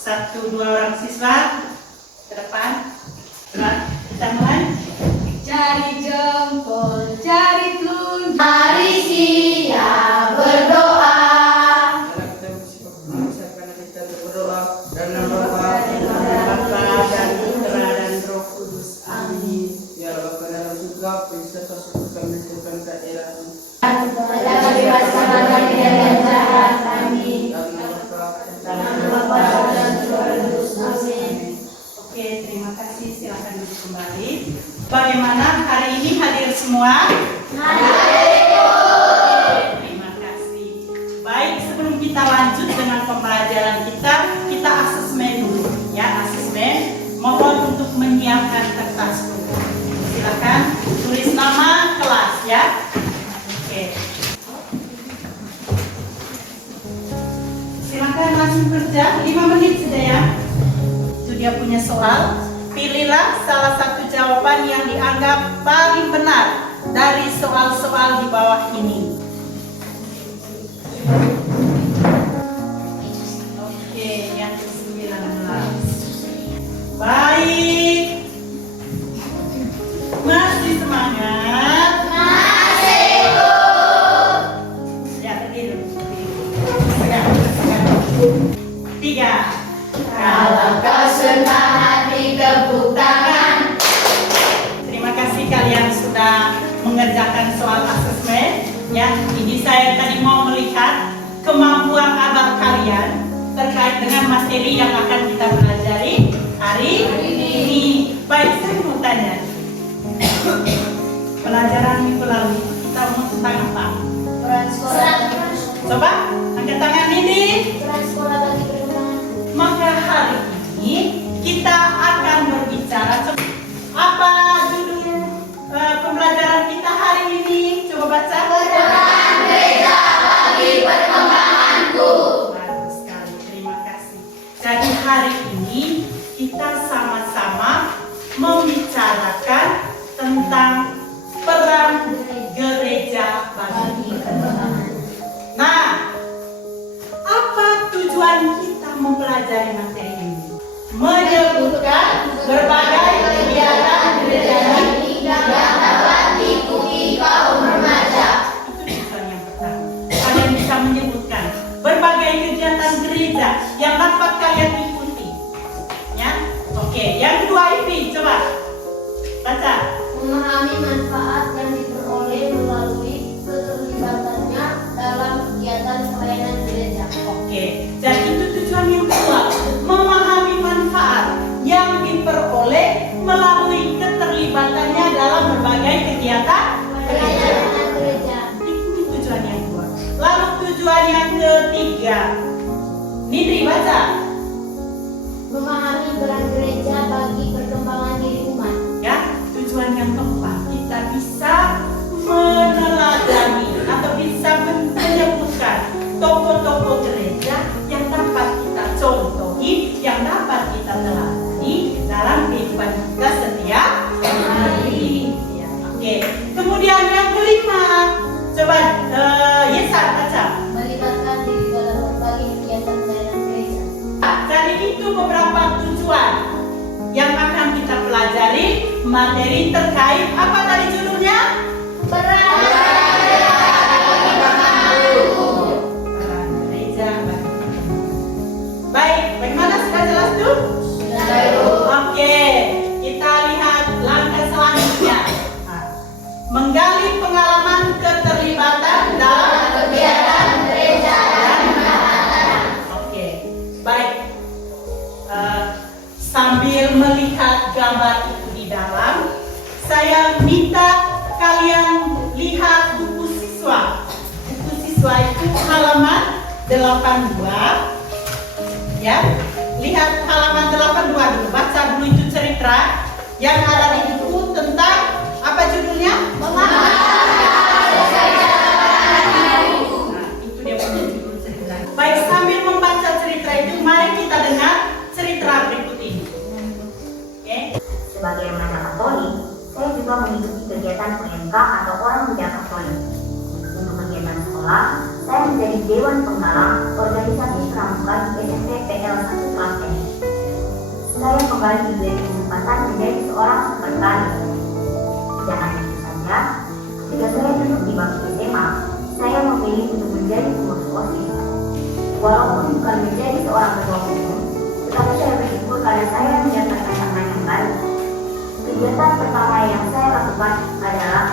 Satu dua orang siswa ke depan. Kita mulai. Jari jempol, jari telunjuk. Mari siap berdoa. Kita berdoa dan nama Bapa dan Putra dan Roh Kudus. Amin. Ya Bapa dalam surga, beserta seluruh kami Tuhan keadilan. Bebaskanlah kami dari jahat. Amin. Dalam Bapa dan Kudus. Amin. Oke, terima kasih. Silakan duduk kembali. Bagaimana hari ini hadir semua? Terima kasih. Baik, sebelum kita lanjut dengan pembelajaran kita asesmen dulu ya, asesmen. Mohon untuk menyiapkan kertas dulu. Silakan tulis nama kelas ya. Oke. Silakan langsung kerja 5 menit saja ya. Itu dia punya soal. Pilihlah salah satu jawaban yang dianggap paling benar dari soal-soal di bawah ini. Oke, yang ke-19. Baik. Masih semangat? Masih, Bu. Ya, berdiri. 3. Kalau kau senang hati tepuk tangan. Terima kasih kalian sudah mengerjakan soal asesmen. Ya, ini saya tadi mau melihat kemampuan abang kalian terkait dengan materi yang akan kita pelajari hari ini. Baik, saya mau tanya. Pelajaran minggu lalu kita mau tentang apa? Peran sekolah. Coba angkat tangan ini. Peran sekolah bagi perkembangan. Maka hari ini kita akan berbicara apa judul pembelajaran kita hari ini? Coba baca. Peran gereja bagi perkembanganku. Bagus sekali, terima kasih. Jadi hari ini kita sama-sama membicarakan tentang peran gereja bagi perkembangan. Nah, apa tujuan kita mempelajari materi ini? Menyebutkan berbagai kegiatan gereja yang dapat diikuti kaum remaja. itu tujuan yang pertama. Kalian bisa menyebutkan berbagai kegiatan gereja yang dapat kalian ikuti. Ya, oke. Yang kedua Ivi, coba baca. Memahami manfaat yang diperoleh melalui keterlibatannya dalam kegiatan pelayanan gereja. Oke, jadi itu tujuan yang kedua, memahami manfaat yang diperoleh melalui keterlibatannya dalam berbagai kegiatan gereja. Pelayanan gereja. Itu tujuan yang kedua. Lalu tujuan yang ketiga, Nidri baca. Memahami peran gereja bagi perkembangan diri umat. Ya, tujuan yang keempat, kita bisa meneladani atau bisa menyebutkan tokoh-tokoh gereja yang dapat kita contohi, yang dapat kita teladani dalam kehidupan kita setiap hari. Ya, oke. Kemudian yang kelima, coba Yesan baca. Melibatkan diri dalam berbagai kegiatan pelayanan gereja. Jadi itu beberapa tujuan yang akan kita pelajari materi terkait apa tadi judulnya? Peran Gereja bagi Baik, bagaimana sudah jelas tuh? Oke, kita lihat langkah selanjutnya. Nah, menggali pengalaman keterlibatan dalam kegiatan gereja dan Oke, baik. Sambil melihat gambar itu di dalam, saya minta kalian lihat buku siswa. Buku siswa itu halaman 82. Ya, lihat halaman 82 dulu. Baca dulu itu cerita yang ada di buku tentang apa judulnya? Mengapa? Nah, itu dia punya judul cerita. Baik, sambil membaca cerita itu, mari kita dengar cerita berikut ini. Oke? Sebagai remaja Katolik, saya juga mengikuti kegiatan PMK atau Orang Muda Katolik. Untuk kegiatan sekolah, saya menjadi Dewan Penggarap Organisasi Pramuka di SMP PL 1 kelas SD. kembali diberi kesempatan menjadi seorang sekretaris. Tidak hanya itu saja, ketika saya duduk di bangku SMA, saya memilih untuk menjadi pengurus OSIS. Walaupun bukan menjadi seorang ketua umum, tetapi saya bersyukur karena saya mendapatkan teman yang baik. Kegiatan pertama yang saya lakukan adalah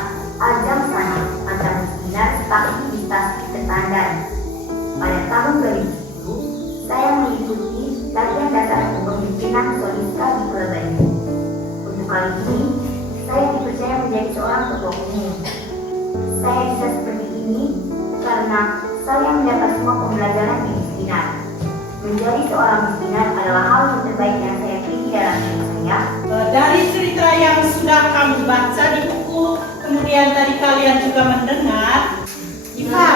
ajang sana antar seminar staf di stasiun Ketandan. Pada tahun 2010, saya mengikuti latihan dasar kepemimpinan Soliska di Pulau Bali. Untuk kali ini, saya dipercaya menjadi seorang ketua umum. Saya bisa seperti ini karena saya mendapat semua pembelajaran di Miskinan. Menjadi seorang Miskinan adalah hal yang terbaik yang saya pilih dalam hidup saya. Dari cerita yang sudah kamu baca di buku, kemudian tadi kalian juga mendengar, Iva,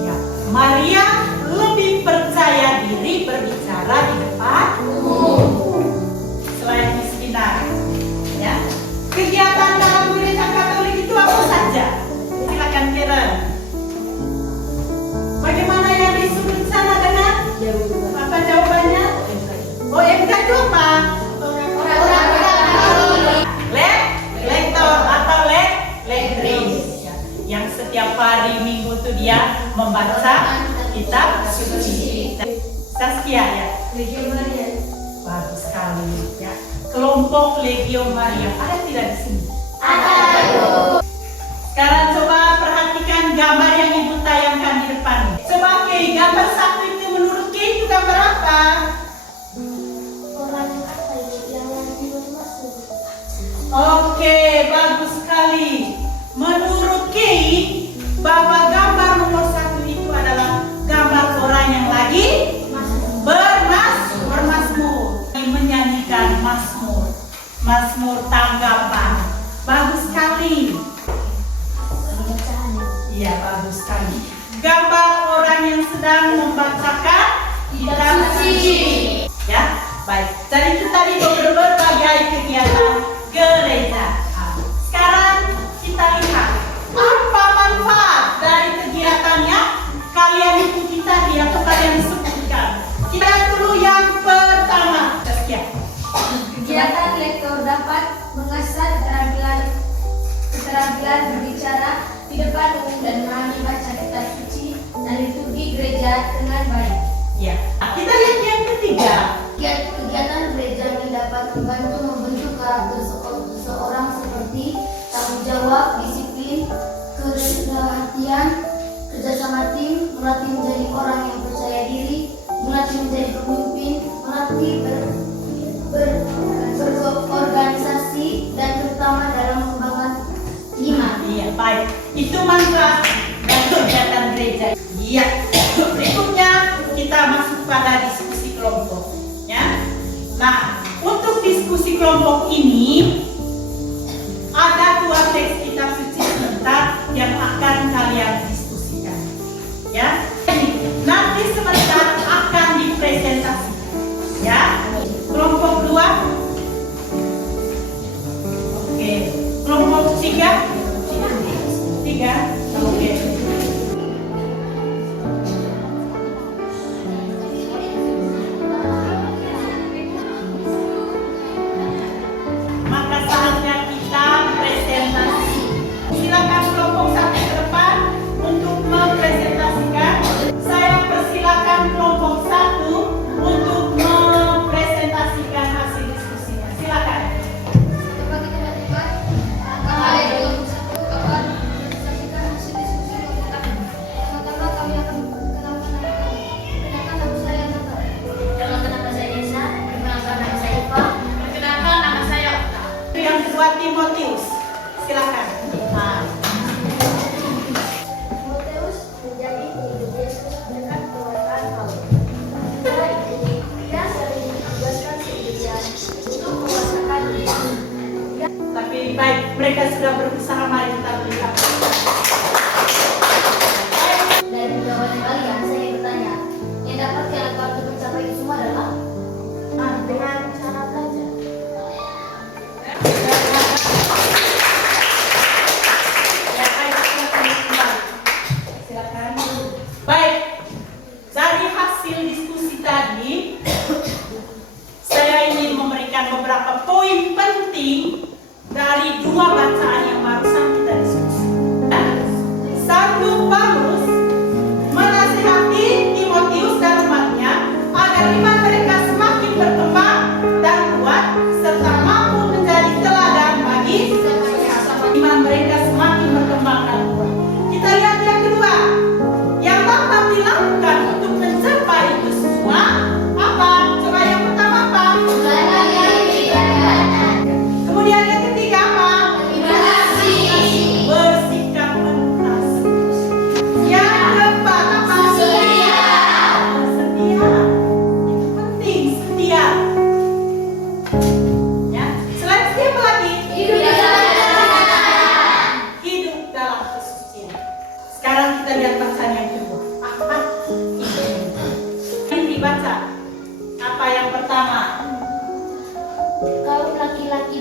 ya, Maria lebih percaya diri berbicara di depan selain Miskinan. Ya, kegiatan dalam gereja Katolik itu apa saja? Silakan Karen. Bagaimana yang di sudut sana dengar? Apa jawabannya? OMK itu apa? Lektor atau lektris. Yang setiap hari Minggu itu dia membaca kitab suci. Saskia ya? Legio Maria. Bagus sekali ya. Kelompok Legio Maria ada tidak di sini? Ada. Sekarang coba perhatikan gambar yang ibu tayangkan di depan. Coba Kay, gambar satu itu menurut Kay itu gambar apa? Orang apa yang masuk? Oke, bagus sekali. Menurut Kay, bahwa gambar nomor satu itu adalah gambar orang yang lagi bermasmur, menyanyikan Mazmur tanggapan. Bagus sekali. Iya, bagus sekali. Gambar orang yang sedang membacakan kitab suci. Ya, baik. Jadi itu tadi berbagai kegiatan gereja. Sekarang kita lihat apa manfaat dari kegiatannya. Kalian ikuti tadi atau kalian sebutkan. Kita dulu yang pertama. Sekian. Kegiatan lektor dapat mengasah keterampilan berbicara di depan umum dan memahami baca kitab suci dan liturgi gereja dengan baik. Ya. Kita lihat yang ketiga. Kegiatan gereja ini dapat membantu membentuk karakter seseorang seperti tanggung jawab, disiplin, kesehatian, kerjasama tim, melatih menjadi orang yang percaya diri, melatih menjadi pemimpin, melatih berorganisasi, dan terutama dalam pengembangan iman. Iya, baik. Itu manfaat dari kegiatan gereja. Iya. Berikutnya kita masuk pada diskusi kelompok. Ya. Nah, untuk diskusi kelompok ini ada dua teks kitab suci sebentar yang akan kalian diskusikan. Ya. Nanti sebentar akan dipresentasikan. Ya. Kelompok 2. Oke. Kelompok 3. Oke. Maka saatnya kita presentasi. Silakan kelompok 1 ke depan.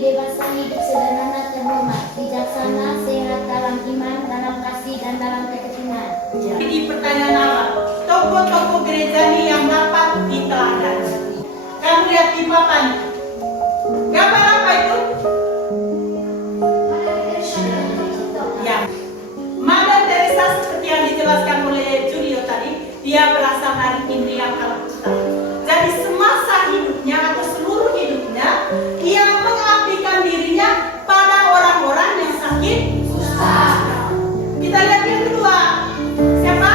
dewasa, hidup sederhana, terhormat, bijaksana, sehat dalam iman, dalam kasih, dan dalam keteguhan. Jadi pertanyaan apa? Tokoh-tokoh gereja ini yang dapat diteladani. Kamu lihat di papan. Gambar apa itu? Ya. Mother Teresa seperti yang dijelaskan oleh Julio tadi, dia berasal dari India Calcutta. Jadi semasa hidupnya atau seluruh hidupnya, ia mengabdikan dirinya pada orang-orang yang sakit kusta. Kita lihat yang kedua. Siapa?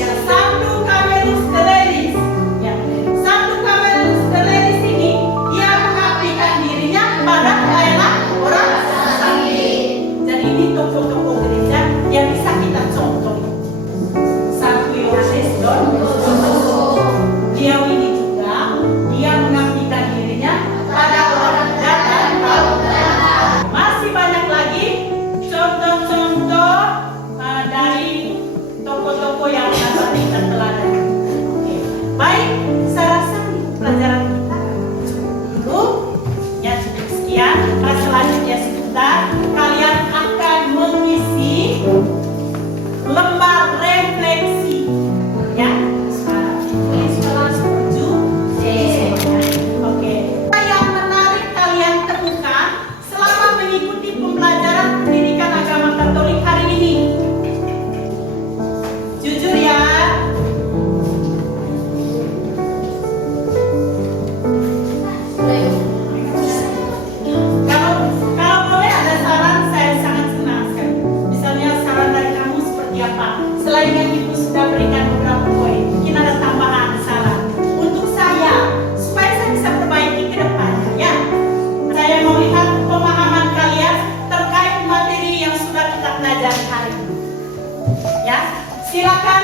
Ya, Santo Carmelus de Lelis. Ya, Santo Carmelus de Lelis ini ia mengabdikan dirinya pada pelayanan orang sakit. Jadi ini tokoh-tokoh gereja yang bisa kita contoh. Santo Yohanes Don Bosco. Dia ini juga dia mengabdikan dirinya pada orang jahat dan kaum jahat. Masih banyak lagi contoh-contoh dari tokoh-tokoh yang dapat kita teladani. Oke. Baik, saya rasa pelajaran kita cukup. Ya, cukup sekian. Selanjutnya sebentar kalian akan mengisi lembar refleksi. Ya, tulis kelas 7C. Oke. Yang menarik kalian temukan selama mengikuti pembelajaran pendidikan agama Katolik hari ini. Jujur ya. Kalau boleh ada saran, saya sangat senang sekali. Misalnya saran dari kamu seperti apa? Selain yang ibu sudah berikan beberapa poin, mungkin ada tambahan saran untuk saya supaya saya bisa perbaiki ke depannya. Ya, saya mau lihat pemahaman kalian terkait materi yang sudah kita pelajari hari ini. Ya, silakan.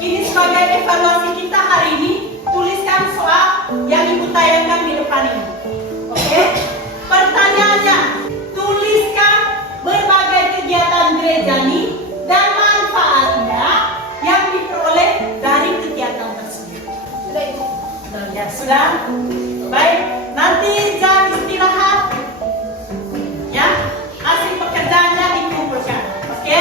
Ini sebagai evaluasi kita hari ini. Tuliskan soal yang ibu tayangkan di depan ini. Oke? Pertanyaannya, tuliskan berbagai kegiatan gereja ini dan manfaatnya yang diperoleh dari kegiatan tersebut. Sudah ibu? Ya, sudah. Baik, nanti jam istirahat. Ya, hasil pekerjaannya dikumpulkan. Oke?